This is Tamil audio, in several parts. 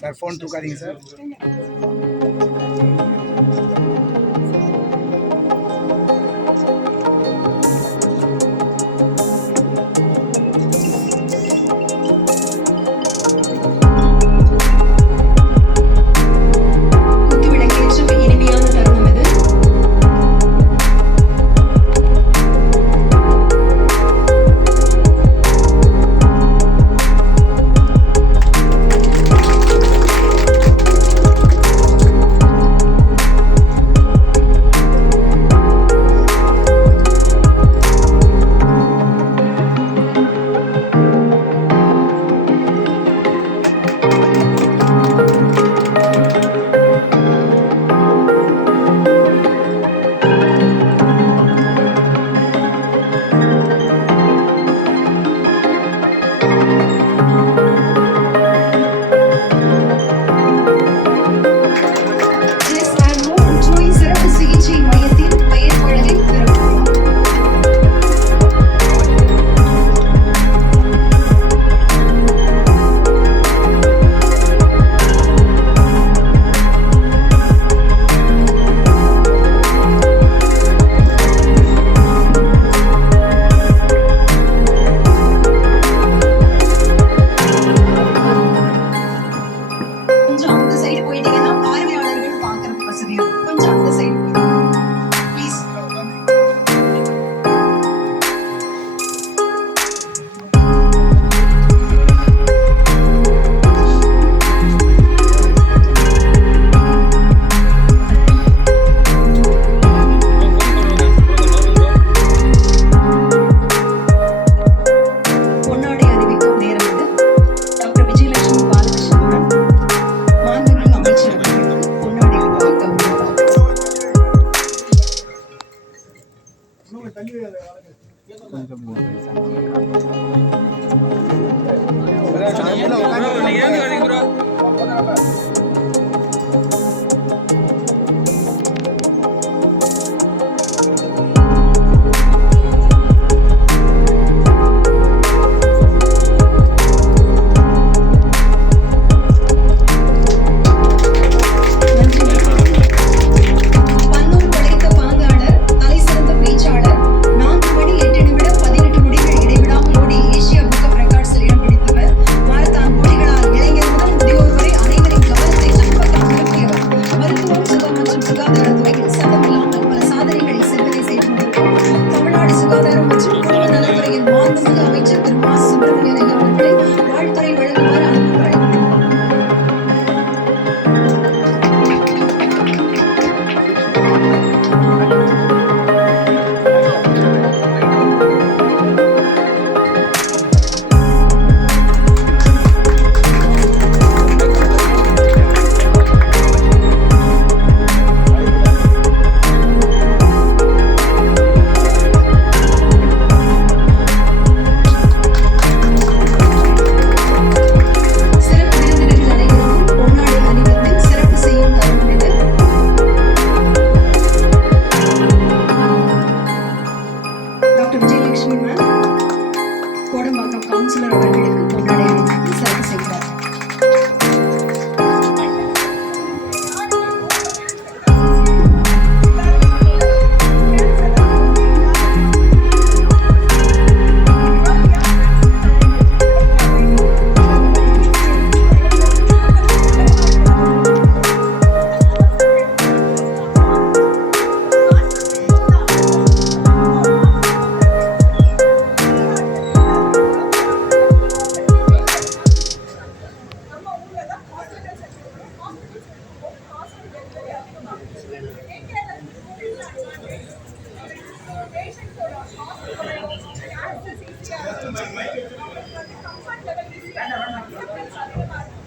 Sir phone தூக்காதீங்க sir.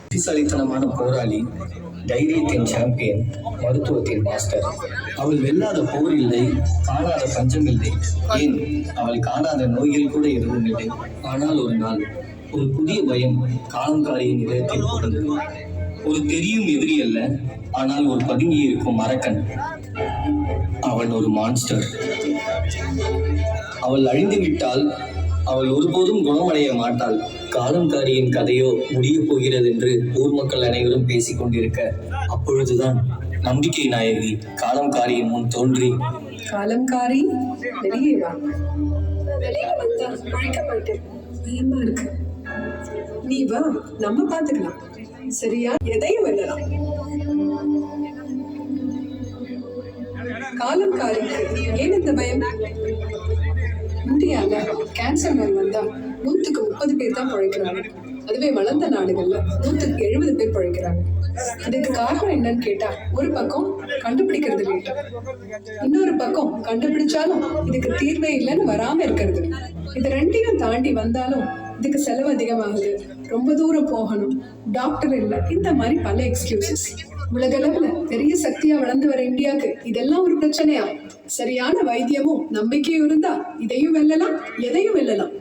புத்திசாலித்தனமான போராளி, தைரியத்தின் சாம்பியன், மருத்துவத்தின் மாஸ்டர். அவள் வெல்லாத போர் இல்லை, காணாத பஞ்சம் இல்லை, ஏன் அவள் காணாத நோய்கள் கூட எதுவும் இல்லை. ஆனால் ஒரு நாள் ஒரு புதிய பயம் காலங்காரியின் இதயத்தில் புகுந்தது. ஒரு தெரியும் எதிரி அல்ல, ஆனால் ஒரு பதுங்கி இருக்கும் அரக்கன். அவன் ஒரு மான்ஸ்டர். அவள் அழிந்து விட்டால் அவள் ஒருபோதும் குணமடைய மாட்டாள். காலம்காரியின் கதையோ முடிய போகிறது என்று ஊர் மக்கள் அனைவரும் பேசிக் கொண்டிருக்க, அப்பொழுதுதான் நம்பிக்கை நாயகி காலம்காரியின் முன் தோன்றி, காலம்காரி, வெளியே வா. வெளியே வந்தா பழைக்க மாட்டேன், பயமா இருக்கு. நீ வா, நம்ம பாத்துக்கலாம். சரியா? எதையும் வெல்லலாம். காலம்காரிக்கு ஏன் இந்த பயம்? இந்தியால கேன்சர் நோய் வந்தா 100க்கு 30 பேர் தான் பழைக்கிறாங்க. அதுவே வளர்ந்த நாடுகள்ல 100க்கு 70 பேர் பழைக்கிறாங்க. இதுக்கு காரணம் என்னன்னு கேட்டா, ஒரு பக்கம் கண்டுபிடிக்கிறது லேட், இன்னொரு பக்கம் கண்டுபிடிச்சாலும் இதுக்கு தீர்வே இல்லைன்னு வராம இருக்கிறது. இது ரெண்டையும் தாண்டி வந்தாலும் இதுக்கு செலவு அதிகமாகுது, ரொம்ப தூரம் போகணும், டாக்டர் இல்லை, இந்த மாதிரி பல எக்ஸ்கியூசஸ். உலகளவுல பெரிய சக்தியா வளர்ந்து வர இந்தியாவுக்கு இதெல்லாம் ஒரு பிரச்சனையா? சரியான வைத்தியமும் நம்பிக்கையும் இருந்தா இதையும் வெல்லலாம், எதையும் வெல்லலாம்.